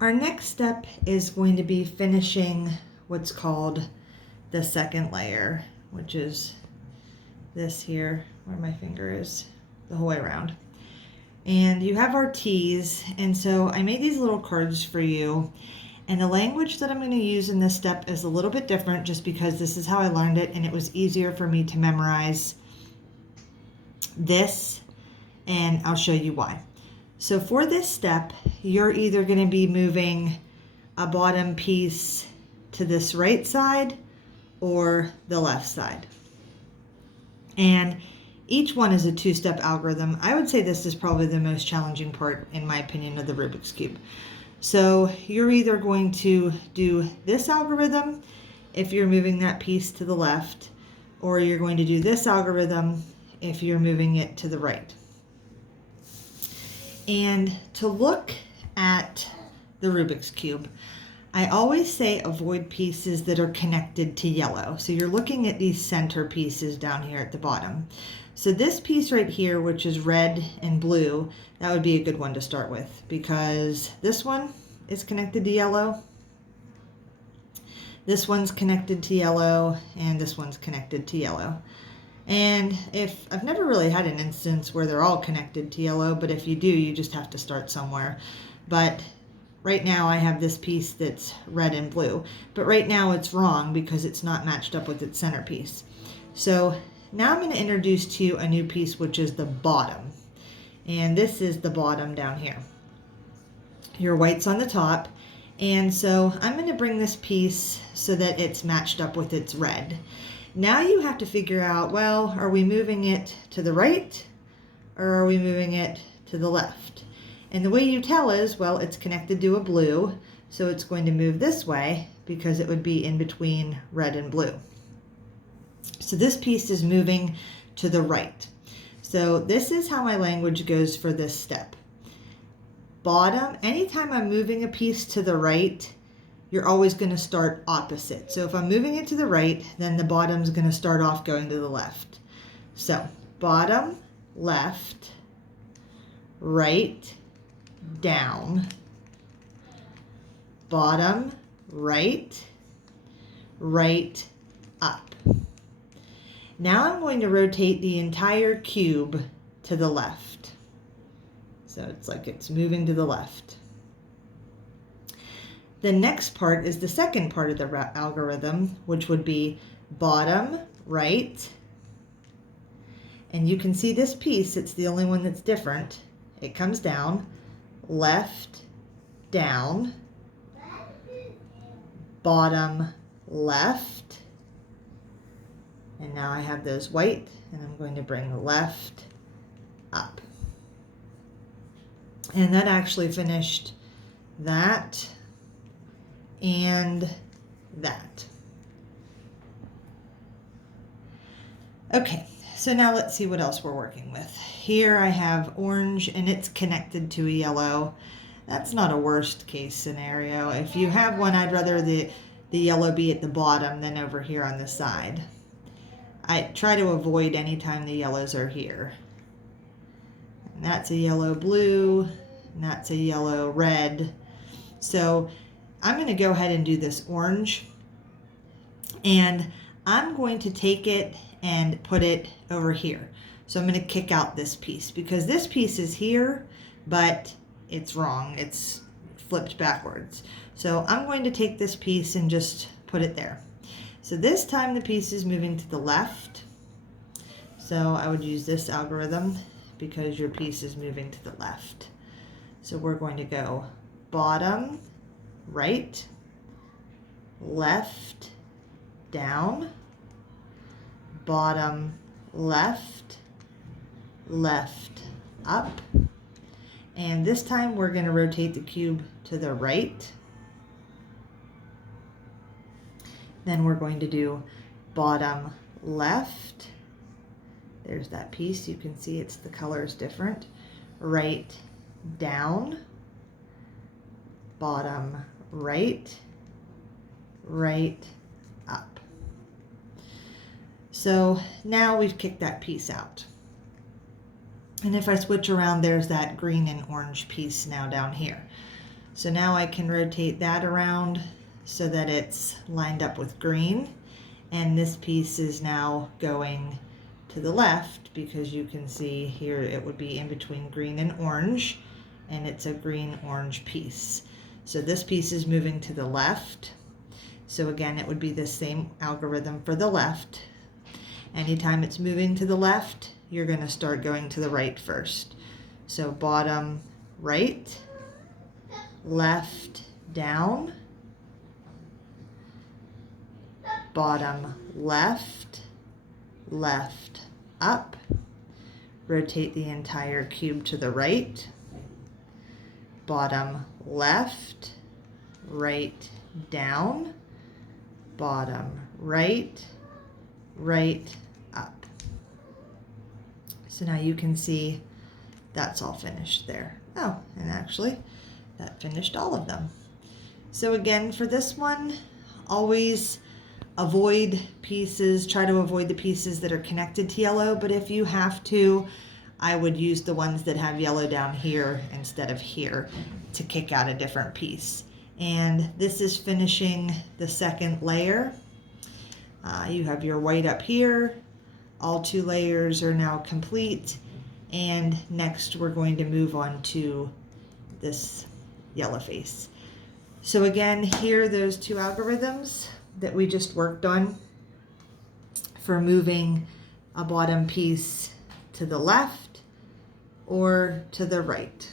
Our next step is going to be finishing what's called the second layer, which is this here, where my finger is, the whole way around. And you have our T's, and so I made these little cards for you. And the language that I'm going to use in this step is a little bit different just because this is how I learned it, and it was easier for me to memorize this, and I'll show you why. So for this step, you're either going to be moving a bottom piece to this right side or the left side. And each one is a two-step algorithm. I would say this is probably the most challenging part, in my opinion, of the Rubik's Cube. So you're either going to do this algorithm if you're moving that piece to the left, or you're going to do this algorithm if you're moving it to the right. And to look at the Rubik's Cube, I always say avoid pieces that are connected to yellow. So you're looking at these center pieces down here at the bottom. So this piece right here, which is red and blue, that would be a good one to start with because this one is connected to yellow. This one's connected to yellow, and this one's connected to yellow. And if I've never really had an instance where they're all connected to yellow, but if you do, you just have to start somewhere. But right now I have this piece that's red and blue, but right now it's wrong because it's not matched up with its centerpiece. So now I'm going to introduce to you a new piece, which is the bottom. And this is the bottom down here. Your white's on the top. And so I'm going to bring this piece so that it's matched up with its red. Now you have to figure out, well, are we moving it to the right or are we moving it to the left? And the way you tell is, well, it's connected to a blue, so it's going to move this way because it would be in between red and blue. So this piece is moving to the right. So this is how my language goes for this step. Bottom, anytime I'm moving a piece to the right, you're always going to start opposite. So if I'm moving it to the right, then the bottom's going to start off going to the left. So bottom, left, right, down, bottom, right, right, up. Now I'm going to rotate the entire cube to the left. So it's like it's moving to the left. The next part is the second part of the algorithm, which would be bottom, right. And you can see this piece, it's the only one that's different. It comes down, left, down, bottom, left. And now I have those white, and I'm going to bring left, up. And that actually finished that and that. Okay, so now let's see what else we're working with. Here I have orange and it's connected to a yellow. That's not a worst case scenario. If you have one, I'd rather the yellow be at the bottom than over here on the side. I try to avoid anytime the yellows are here. And that's a yellow blue, and that's a yellow red. So I'm going to go ahead and do this orange, and I'm going to take it and put it over here. So I'm going to kick out this piece because this piece is here, but it's wrong. It's flipped backwards. So I'm going to take this piece and just put it there. So this time the piece is moving to the left. So I would use this algorithm because your piece is moving to the left. So we're going to go bottom, right, left, down, bottom, left, left, up. And this time we're going to rotate the cube to the right. Then we're going to do bottom, left. There's that piece. You can see the color is different. Right, down, bottom, right, right, up. So now we've kicked that piece out. And if I switch around, there's that green and orange piece now down here. So now I can rotate that around so that it's lined up with green. And this piece is now going to the left because you can see here it would be in between green and orange, and it's a green-orange piece. So this piece is moving to the left. So again, it would be the same algorithm for the left. Anytime it's moving to the left, you're going to start going to the right first. So bottom right, left down, bottom left, left up, rotate the entire cube to the right, bottom left, right down, bottom right, right up. So now you can see that's all finished there. Oh, and actually that finished all of them. So again, for this one, always avoid pieces, try to avoid the pieces that are connected to yellow, but if you have to, I would use the ones that have yellow down here instead of here to kick out a different piece. And this is finishing the second layer. You have your white up here. All 2 layers are now complete. And next we're going to move on to this yellow face. So again, here are those 2 algorithms that we just worked on for moving a bottom piece to the left or to the right.